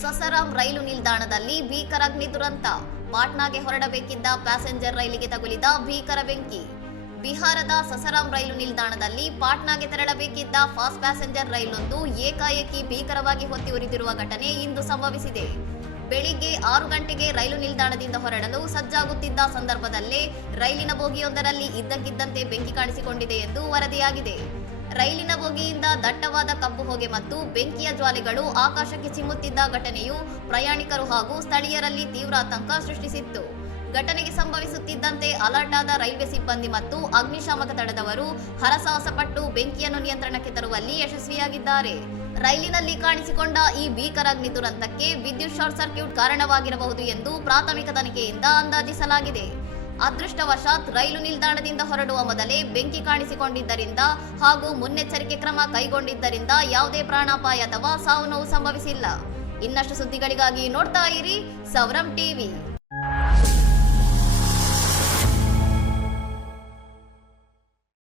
ಸಸರಾಂ ರೈಲು ನಿಲ್ದಾಣದಲ್ಲಿ ಭೀಕರ ಅಗ್ನಿ ದುರಂತ. ಪಾಟ್ನಾಗೆ ಹೊರಡಬೇಕಿದ್ದ ಪ್ಯಾಸೆಂಜರ್ ರೈಲಿಗೆ ತಗುಲಿದ ಭೀಕರ ಬೆಂಕಿ. ಬಿಹಾರದ ಸಸರಾಂ ರೈಲು ನಿಲ್ದಾಣದಲ್ಲಿ ಪಾಟ್ನಾಗೆ ತೆರಳಬೇಕಿದ್ದ ಫಾಸ್ಟ್ ಪ್ಯಾಸೆಂಜರ್ ರೈಲೊಂದು ಏಕಾಏಕಿ ಭೀಕರವಾಗಿ ಹೊತ್ತಿ ಉರಿದಿರುವ ಘಟನೆ ಇಂದು ಸಂಭವಿಸಿದೆ. ಬೆಳಿಗ್ಗೆ 6 ಗಂಟೆಗೆ ರೈಲು ನಿಲ್ದಾಣದಿಂದ ಹೊರಡಲು ಸಜ್ಜಾಗುತ್ತಿದ್ದ ಸಂದರ್ಭದಲ್ಲೇ ರೈಲಿನ ಬೋಗಿಯೊಂದರಲ್ಲಿ ಇದ್ದಕ್ಕಿದ್ದಂತೆ ಬೆಂಕಿ ಕಾಣಿಸಿಕೊಂಡಿದೆ ಎಂದು ವರದಿಯಾಗಿದೆ. ರೈಲಿನ ಬೋಗಿಯಿಂದ ದಟ್ಟವಾದ ಕಪ್ಪು ಹೊಗೆ ಮತ್ತು ಬೆಂಕಿಯ ಜ್ವಾಲೆಗಳು ಆಕಾಶಕ್ಕೆ ಚಿಮ್ಮುತ್ತಿದ್ದ ಘಟನೆಯು ಪ್ರಯಾಣಿಕರು ಹಾಗೂ ಸ್ಥಳೀಯರಲ್ಲಿ ತೀವ್ರ ಆತಂಕ ಸೃಷ್ಟಿಸಿತ್ತು. ಘಟನೆಗೆ ಸಂಭವಿಸುತ್ತಿದ್ದಂತೆ ಅಲರ್ಟ್ ಆದ ರೈಲ್ವೆ ಸಿಬ್ಬಂದಿ ಮತ್ತು ಅಗ್ನಿಶಾಮಕ ದಳದವರು ಹರಸಾಹಸ ಪಟ್ಟು ಬೆಂಕಿಯನ್ನು ನಿಯಂತ್ರಣಕ್ಕೆ ತರುವಲ್ಲಿ ಯಶಸ್ವಿಯಾಗಿದ್ದಾರೆ. ರೈಲಿನಲ್ಲಿ ಕಾಣಿಸಿಕೊಂಡ ಈ ಭೀಕರ ಅಗ್ನಿ ದುರಂತಕ್ಕೆ ವಿದ್ಯುತ್ ಶಾರ್ಟ್ ಸರ್ಕ್ಯೂಟ್ ಕಾರಣವಾಗಿರಬಹುದು ಎಂದು ಪ್ರಾಥಮಿಕ ತನಿಖೆಯಿಂದ ಅಂದಾಜಿಸಲಾಗಿದೆ. ಅದೃಷ್ಟವಶಾತ್ ರೈಲು ನಿಲ್ದಾಣದಿಂದ ಹೊರಡುವ ಮೊದಲೇ ಬೆಂಕಿ ಕಾಣಿಸಿಕೊಂಡಿದ್ದರಿಂದ ಹಾಗೂ ಮುನ್ನೆಚ್ಚರಿಕೆ ಕ್ರಮ ಕೈಗೊಂಡಿದ್ದರಿಂದ ಯಾವುದೇ ಪ್ರಾಣಾಪಾಯ ಅಥವಾ ಸಾವು ನೋವು ಸಂಭವಿಸಿಲ್ಲ. ಇನ್ನಷ್ಟು ಸುದ್ದಿಗಳಿಗಾಗಿ ನೋಡ್ತಾ ಇರಿ ಸವರಂ ಟಿವಿ.